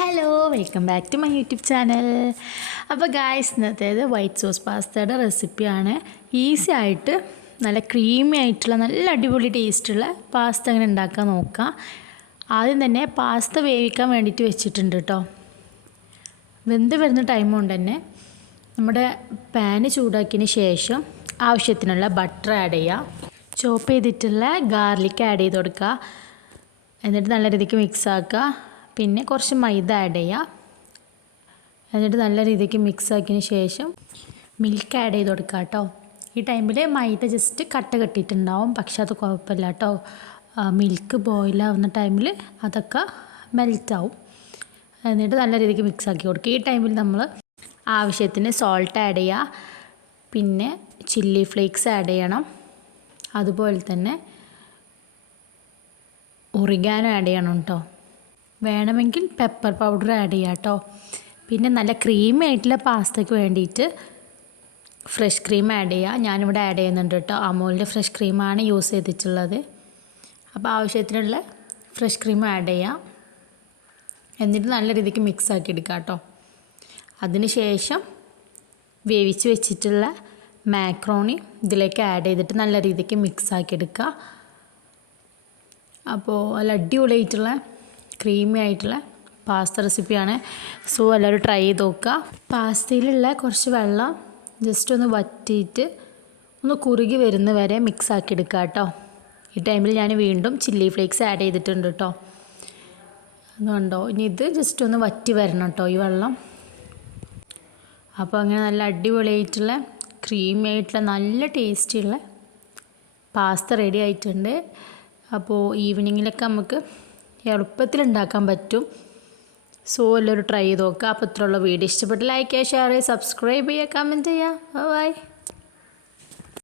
Hello welcome back to my YouTube channel. അപ്പോൾ guys, ഇന്നത്തേത് white sauce പാസ്തയുടെ റെസിപ്പിയാണ്. ഈസി ആയിട്ട് നല്ല ക്രീമി ആയിട്ടുള്ള നല്ല അടിപൊളി ടേസ്റ്റുള്ള പാസ്ത അങ്ങനെ ഉണ്ടാക്കാൻ നോക്കാം. ആദ്യം തന്നെ പാസ്ത വേവിക്കാൻ വേണ്ടിയിട്ട് വെച്ചിട്ടുണ്ട് കേട്ടോ. വെന്ത് വരുന്ന ടൈം കൊണ്ട് തന്നെ നമ്മുടെ പാന് ചൂടാക്കിയതിന് ശേഷം ആവശ്യത്തിനുള്ള ബട്ടർ ആഡ് ചെയ്യുക. ചോപ്പ് ചെയ്തിട്ടുള്ള ഗാർലിക് ആഡ് ചെയ്ത് കൊടുക്കുക. എന്നിട്ട് നല്ല രീതിക്ക് മിക്സ് ആക്കുക. പിന്നെ കുറച്ച് മൈദ ആഡ് ചെയ്യുക. എന്നിട്ട് നല്ല രീതിക്ക് മിക്സ് ആക്കിയതിന് ശേഷം മിൽക്ക് ആഡ് ചെയ്ത് കൊടുക്കുക കേട്ടോ. ഈ ടൈമിൽ മൈദ ജസ്റ്റ് കട്ട കെട്ടിയിട്ടുണ്ടാവും, പക്ഷെ അത് കുഴപ്പമില്ല കേട്ടോ. മിൽക്ക് ബോയിലാവുന്ന ടൈമിൽ അതൊക്കെ മെൽറ്റാവും. എന്നിട്ട് നല്ല രീതിക്ക് മിക്സ് ആക്കി കൊടുക്കുക. ഈ ടൈമിൽ നമ്മൾ ആവശ്യത്തിന് സോൾട്ട് ആഡ് ചെയ്യുക. പിന്നെ ചില്ലി ഫ്ലേക്സ് ആഡ് ചെയ്യണം. അതുപോലെ തന്നെ ഒറിഗാനോ ആഡ് ചെയ്യണം കേട്ടോ. വേണമെങ്കിൽ പെപ്പർ പൗഡർ ആഡ് ചെയ്യാം കേട്ടോ. പിന്നെ നല്ല ക്രീമി ആയിട്ടുള്ള പാസ്തയ്ക്ക് വേണ്ടിയിട്ട് ഫ്രഷ് ക്രീം ആഡ് ചെയ്യുക. ഞാനിവിടെ ആഡ് ചെയ്യുന്നുണ്ട് കേട്ടോ. അമൂലിൻ്റെ ഫ്രഷ് ക്രീമാണ് യൂസ് ചെയ്തിട്ടുള്ളത്. അപ്പോൾ ആവശ്യത്തിനുള്ള ഫ്രഷ് ക്രീം ആഡ് ചെയ്യാം. എന്നിട്ട് നല്ല രീതിക്ക് മിക്സ് ആക്കി എടുക്കുക കേട്ടോ. അതിന് ശേഷം വേവിച്ച് വെച്ചിട്ടുള്ള മാക്രോണി ഇതിലേക്ക് ആഡ് ചെയ്തിട്ട് നല്ല രീതിക്ക് മിക്സ് ആക്കി എടുക്കുക. അപ്പോൾ നല്ല അടിപൊളിയായിട്ടുള്ള ക്രീമി ആയിട്ടുള്ള പാസ്ത റെസിപ്പിയാണ്. സോ എല്ലാവരും ട്രൈ ചെയ്ത് നോക്കുക. പാസ്തയിലുള്ള കുറച്ച് വെള്ളം ജസ്റ്റ് ഒന്ന് വറ്റിയിട്ട് ഒന്ന് കുറുകി വരുന്ന വരെ മിക്സ് ആക്കി എടുക്കുക കേട്ടോ. ഈ ടൈമിൽ ഞാൻ വീണ്ടും ചില്ലി ഫ്ലേക്സ് ആഡ് ചെയ്തിട്ടുണ്ട് കേട്ടോ. അതുകൊണ്ടോ ഇനി ഇത് ജസ്റ്റ് ഒന്ന് വറ്റി വരണം കേട്ടോ ഈ വെള്ളം. അപ്പോൾ അങ്ങനെ നല്ല അടിപൊളിയായിട്ടുള്ള ക്രീമി ആയിട്ടുള്ള നല്ല ടേസ്റ്റിയുള്ള പാസ്ത റെഡി ആയിട്ടുണ്ട്. അപ്പോൾ ഈവനിങ്ങിലൊക്കെ നമുക്ക് എളുപ്പത്തിൽ ഉണ്ടാക്കാൻ പറ്റും. സോ എല്ലാവരും ട്രൈ ചെയ്ത് നോക്കുക. അപ്പോൾ ഇത്രയുള്ള വീഡിയോ ഇഷ്ടപ്പെട്ട് ലൈക്ക് ചെയ്യുക, ഷെയർ ചെയ്യുക, സബ്സ്ക്രൈബ് ചെയ്യുക, കമൻറ്റ് ചെയ്യുക. ബൈ.